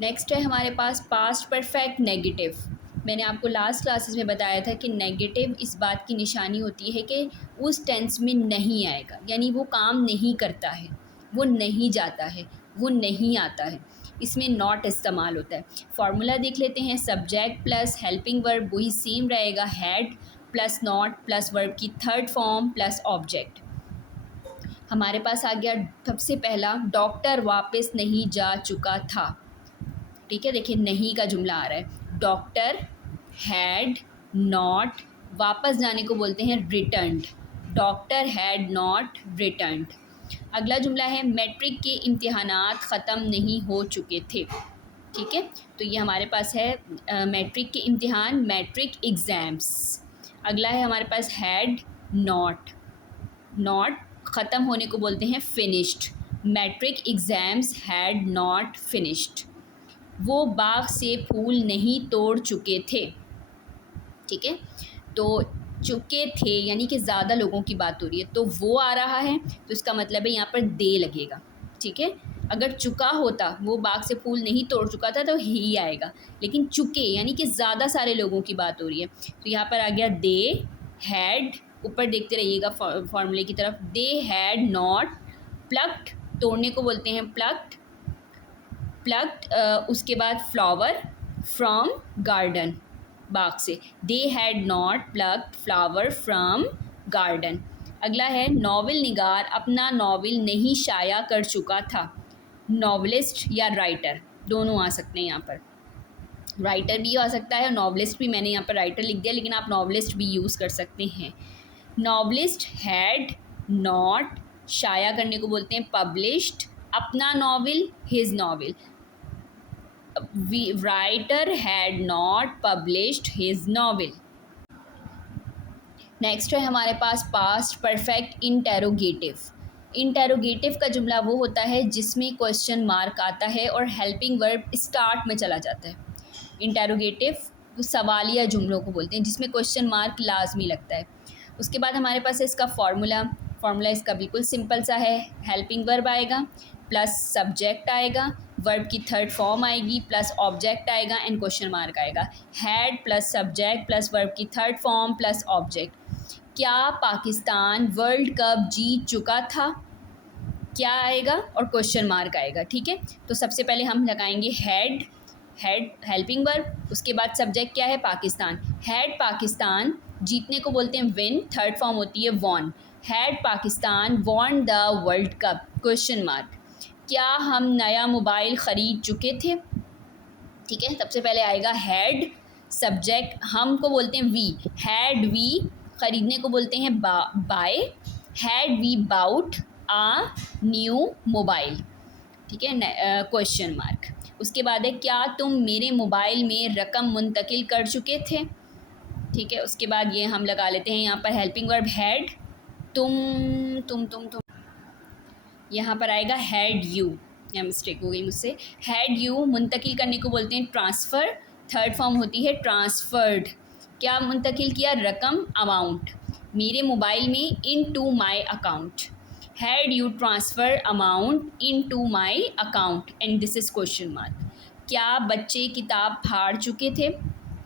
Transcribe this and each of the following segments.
Next है हमारे पास पास्ट परफेक्ट नेगेटिव। मैंने आपको लास्ट क्लासेस में बताया था कि नेगेटिव इस बात की निशानी होती है कि उस टेंस में नहीं आएगा, यानी वो काम नहीं करता है, वो नहीं जाता है, वो नहीं आता है, इसमें नॉट इस्तेमाल होता है। फॉर्मूला देख लेते हैं। सब्जेक्ट प्लस हेल्पिंग वर्ब वही सेम रहेगा, had plus not plus verb की थर्ड फॉर्म प्लस ऑब्जेक्ट। हमारे पास आ गया सबसे पहला, डॉक्टर वापस नहीं जा चुका था। ठीक है, देखिए नहीं का जुमला आ रहा है। डॉक्टर हैड नॉट, वापस जाने को बोलते हैं returned. Doctor had not returned. अगला जुमला है मैट्रिक के इम्तिहानात ख़त्म नहीं हो चुके थे। ठीक है, तो ये हमारे पास है मैट्रिक के इम्तिहान, मैट्रिक एग्ज़ाम्स। अगला है हमारे पास हैड नॉट। नॉट ख़त्म होने को बोलते हैं finished. Matric exams had not finished. वो बाग से फूल नहीं तोड़ चुके थे। ठीक है, तो चुके थे यानी कि ज़्यादा लोगों की बात हो रही है, तो वो आ रहा है तो इसका मतलब है यहाँ पर दे लगेगा। ठीक है, अगर चुका होता, वो बाग से फूल नहीं तोड़ चुका था, तो ही आएगा, लेकिन चुके यानी कि ज़्यादा सारे लोगों की बात हो रही है, तो यहाँ पर आ गया दे हैड। ऊपर देखते रहिएगा फॉर्मूले की तरफ। दे हैड नॉट प्लक्ड, तोड़ने को बोलते हैं प्लक्ड। प्लक्ड उसके बाद फ्लावर फ्रॉम गार्डन, बाग से। They had not plucked flower from garden. अगला है नॉवल निगार अपना नॉवल नहीं शाया कर चुका था। नॉवलिस्ट या राइटर दोनों आ सकते हैं यहाँ पर। राइटर भी आ सकता है और नॉवलिस्ट भी, मैंने यहाँ पर राइटर लिख दिया लेकिन आप नॉवलिस्ट भी यूज़ कर सकते हैं। नॉवलिस्ट हैड नॉट, शाया करने को बोलते हैं पब्लिश्ड, अपना novel his novel. Writer had not published his novel. Next है हमारे पास पास्ट परफेक्ट इंटेरोगेटिव। इंटेरोगेटिव का जुमला वो होता है जिसमें क्वेश्चन मार्क आता है और हेल्पिंग वर्ब स्टार्ट में चला जाता है। इंटेरोगेटिव सवालिया जुमलों को बोलते हैं जिसमें क्वेश्चन मार्क लाजमी लगता है। उसके बाद हमारे पास है इसका फार्मूला इसका बिल्कुल सिंपल सा है। हेल्पिंग वर्ब आएगा प्लस सब्जेक्ट आएगा, वर्ब की थर्ड फॉर्म आएगी प्लस ऑब्जेक्ट आएगा एंड क्वेश्चन मार्क आएगा। Had plus subject plus verb की थर्ड फॉर्म प्लस ऑब्जेक्ट। क्या पाकिस्तान वर्ल्ड कप जीत चुका था? क्या आएगा और क्वेश्चन मार्क आएगा। ठीक है, तो सबसे पहले हम लगाएंगे हैड, हैड हेल्पिंग वर्ब, उसके बाद सब्जेक्ट क्या है पाकिस्तान। हैड पाकिस्तान, जीतने को बोलते हैं विन, थर्ड फॉर्म होती है won. Had Pakistan won the world cup, question mark. क्या हम नया मोबाइल ख़रीद चुके थे? ठीक है, सबसे पहले आएगा हैड, सब्जेक्ट हम को बोलते हैं वी, हैड वी, ख़रीदने को बोलते हैं buy. Had we bought a new mobile. ठीक है, क्वेश्चन मार्क। उसके बाद है क्या तुम मेरे मोबाइल में रकम मुंतकिल कर चुके थे? ठीक है, उसके बाद ये हम लगा लेते हैं यहाँ पर हेल्पिंग वर्ब हैड, तुम यहाँ पर आएगा हैड यू, यहाँ मिस्टेक हो गई मुझसे। हैड यू मुंतकिल करने को बोलते हैं ट्रांसफ़र, थर्ड फॉर्म होती है ट्रांसफर्ड। क्या मुंतकिल किया? रकम, अमाउंट, मेरे मोबाइल में into my account. Had you transfer amount into my account and this is question mark. क्या बच्चे किताब फाड़ चुके थे?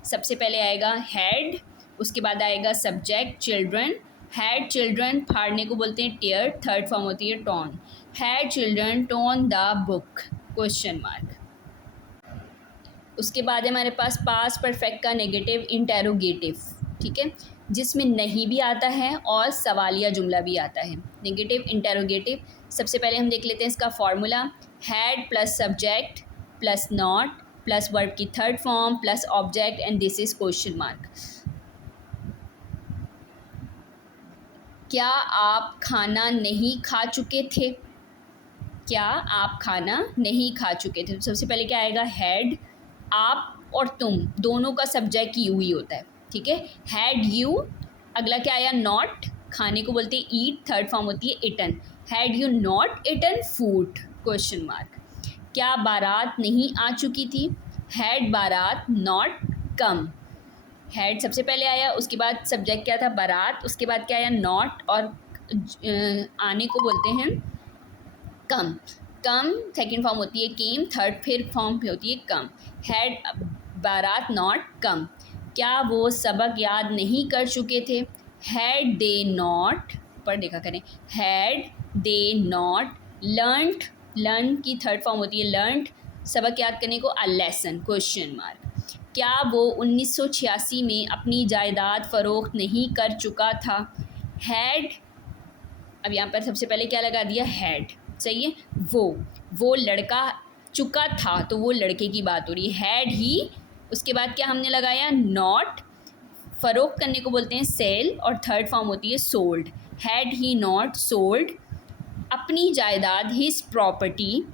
सबसे पहले आएगा हैड, उसके बाद आएगा सब्जेक्ट चिल्ड्रन। हैड चिल्ड्रन, फाड़ने को बोलते हैं टेयर, थर्ड फॉर्म होती है torn. Had children torn the book, question mark. उसके बाद है हमारे पास पास्ट परफेक्ट का नेगेटिव इंटेरोगेटिव। ठीक है, जिसमें नहीं भी आता है और सवालिया जुमला भी आता है। नेगेटिव इंटेरोगेटिव, सबसे पहले हम देख लेते हैं इसका formula. Had plus subject plus not plus verb की third form plus object and this is question mark. क्या आप खाना नहीं खा चुके थे? क्या आप खाना नहीं खा चुके थे? सबसे पहले क्या आएगा? हैड, आप और तुम दोनों का सब्जेक्ट यू ही होता है। ठीक है, हैड यू। अगला क्या आया? नॉट, खाने को बोलते हैं ईट, थर्ड फॉर्म होती है eaten. Had you not eaten food, question mark. क्या बारात नहीं आ चुकी थी? हैड बारात नॉट कम। हैड सबसे पहले आया, उसके बाद सब्जेक्ट क्या था? बारात, उसके बाद क्या आया? नॉट, और आने को बोलते हैं कम। कम सेकंड फॉर्म होती है केम, थर्ड फिर फॉर्म पे होती है कम। हैड बारात नॉट कम, क्या वो सबक याद नहीं कर चुके थे? हैड दे नॉट, पर देखा करें, had they not learned, learn की थर्ड फॉर्म होती है लर्नड, सबक याद करने को अ लेसन क्वेश्चन मार्क। क्या वो 1986 में अपनी जायदाद फ़रोख्त नहीं कर चुका था? हैड, अब यहाँ पर सबसे पहले क्या लगा दिया? हैड, सही है। वो लड़का चुका था, तो वो लड़के की बात हो रही है, हैड ही। उसके बाद क्या हमने लगाया? नॉट, फ़रोख्त करने को बोलते हैं सेल, और थर्ड फॉर्म होती है sold. Had he not sold अपनी जायदाद, हिज प्रॉपर्टी,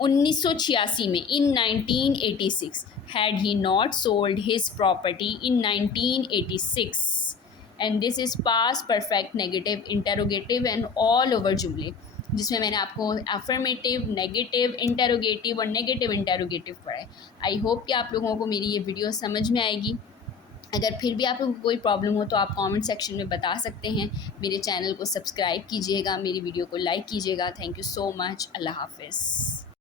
1986 में, इन 1986, had he not sold his property in 1986। And this is past perfect negative interrogative and all over जुमले, जिसमें मैंने आपको अफर्मेटिव, नेगेटिव इंटेरोगेटिव और नेगेटिव इंटेरोगेटिव पढ़ाए। आई होप कि आप लोगों को मेरी ये वीडियो समझ में आएगी। अगर फिर भी आप लोगों को कोई प्रॉब्लम हो तो आप कमेंट सेक्शन में बता सकते हैं। मेरे चैनल को सब्सक्राइब कीजिएगा, मेरी वीडियो को लाइक कीजिएगा। Thank you so much. Allah हाफ़िज़।